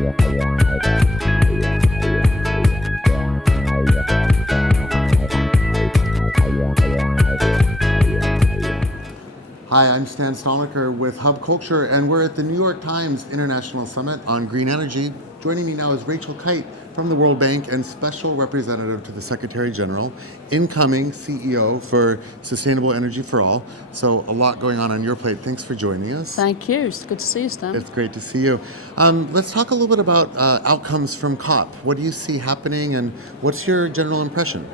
Hi, I'm Stan Stolniker with Hub Culture, and we're at the New York Times International Summit on Green Energy. Joining me now is Rachel Kyte from the World Bank and Special Representative to the Secretary General, incoming CEO for Sustainable Energy for All. So a lot going on your plate. Thanks for joining us. Thank you. It's good to see you, Stan. It's great to see you. Let's talk a little bit about outcomes from COP. What do you see happening, and what's your general impression?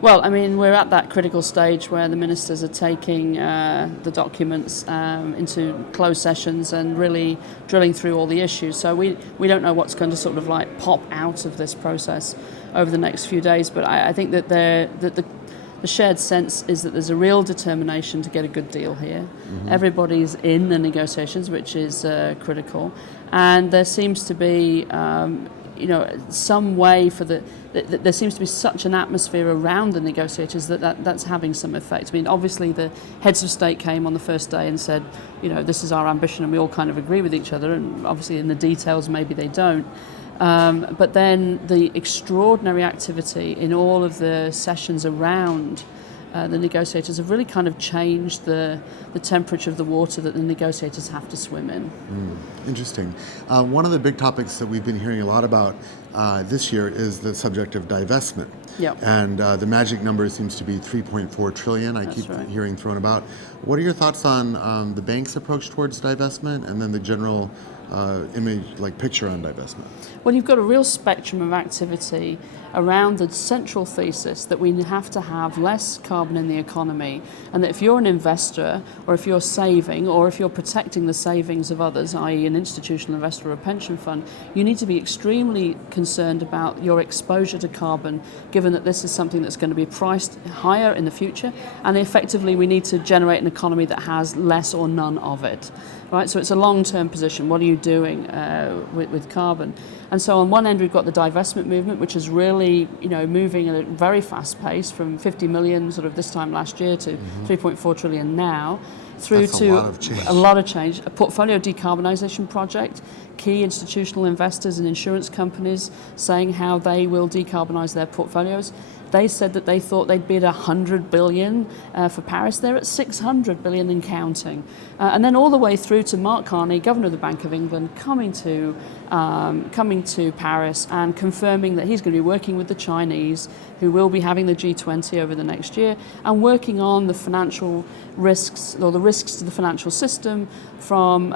Well, I mean, we're at that critical stage where the ministers are taking the documents into closed sessions and really drilling through all the issues. So we don't know what's going to sort of like pop out of this process over the next few days. But I think that the shared sense is that there's a real determination to get a good deal here. Mm-hmm. Everybody's in the negotiations, which is critical. And there seems to be some way for there seems to be such an atmosphere around the negotiators that's having some effect. I mean, obviously the heads of state came on the first day and said, this is our ambition, and we all kind of agree with each other, and obviously in the details maybe they don't. But then the extraordinary activity in all of the sessions around the negotiators have really kind of changed the temperature of the water that the negotiators have to swim in. Interesting. One of the big topics that we've been hearing a lot about this year is the subject of divestment. Yep. And the magic number seems to be 3.4 trillion. I keep hearing thrown about. What are your thoughts on the bank's approach towards divestment, and then the general picture on divestment? Well, you've got a real spectrum of activity around the central thesis that we have to have less carbon in the economy, and that if you're an investor, or if you're saving, or if you're protecting the savings of others, i.e. an institutional investor or a pension fund, you need to be extremely concerned about your exposure to carbon, given that this is something that's going to be priced higher in the future, and effectively we need to generate an economy that has less or none of it. Right, so it's a long-term position. What are you doing with carbon? And so on one end we've got the divestment movement, which is really moving at a very fast pace from 50 million sort of this time last year to 3.4 trillion now, through That's to a lot of change. A portfolio decarbonisation project, key institutional investors and insurance companies saying how they will decarbonise their portfolios. They said that they thought they'd be at 100 billion for Paris. They're at 600 billion and counting. And then all the way through to Mark Carney, Governor of the Bank of England, coming to Paris and confirming that he's going to be working with the Chinese, who will be having the G20 over the next year, and working on the financial risks, or the risks to the financial system from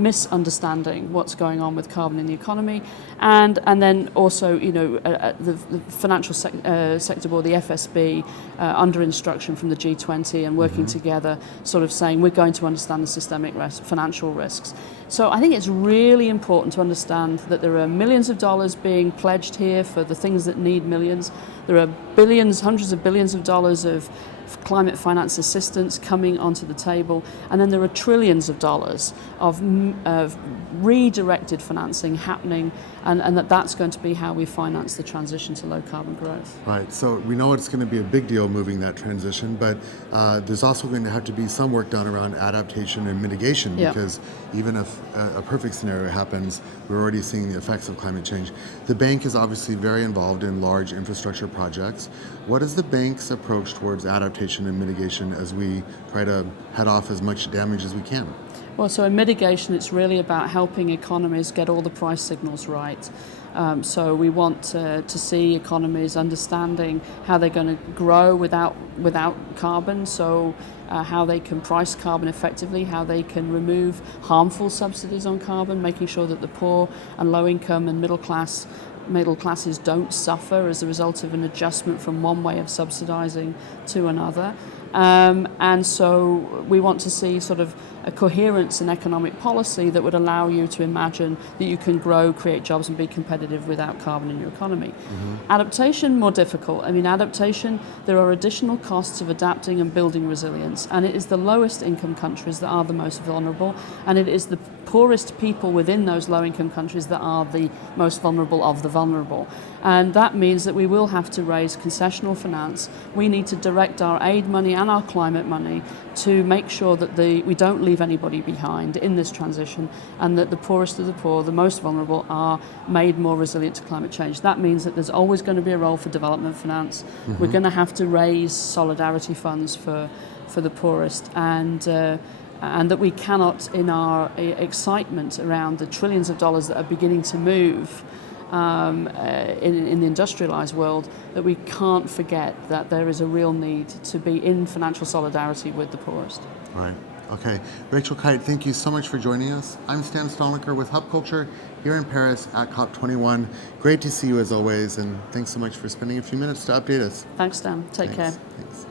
misunderstanding what's going on with carbon in the economy, and then also the financial sector board, the FSB, under instruction from the G20 and working together, sort of saying we're going to understand the systemic financial risks. So I think it's really important to understand that there are millions of dollars being pledged here for the things that need millions. There are billions, hundreds of billions of dollars of climate finance assistance coming onto the table, and then there are trillions of dollars of redirected financing happening, and that's going to be how we finance the transition to low carbon growth. Right, so we know it's going to be a big deal moving that transition, but there's also going to have to be some work done around adaptation and mitigation, because even if a perfect scenario happens, we're already seeing the effects of climate change. The bank is obviously very involved in large infrastructure projects. What is the bank's approach towards adaptation and mitigation as we try to head off as much damage as we can? Well, so in mitigation, it's really about helping economies get all the price signals right. So we want to see economies understanding how they're going to grow without carbon, so how they can price carbon effectively, how they can remove harmful subsidies on carbon, making sure that the poor and low income and middle classes don't suffer as a result of an adjustment from one way of subsidising to another. And so we want to see sort of a coherence in economic policy that would allow you to imagine that you can grow, create jobs and be competitive without carbon in your economy. Adaptation, more difficult. I mean, adaptation, there are additional costs of adapting and building resilience, and it is the lowest income countries that are the most vulnerable, and it is the poorest people within those low income countries that are the most vulnerable of the vulnerable. And that means that we will have to raise concessional finance. We need to direct our aid money and our climate money to make sure that we don't leave anybody behind in this transition, and that the poorest of the poor, the most vulnerable, are made more resilient to climate change. That means that there's always going to be a role for development finance. We're going to have to raise solidarity funds for the poorest, and that we cannot, in our excitement around the trillions of dollars that are beginning to move in the industrialized world, that we can't forget that there is a real need to be in financial solidarity with the poorest. Right. Okay. Rachel Kyte, thank you so much for joining us. I'm Stan Stolniker with Hub Culture here in Paris at COP21. Great to see you as always, and thanks so much for spending a few minutes to update us. Thanks, Dan. Take care. Thanks.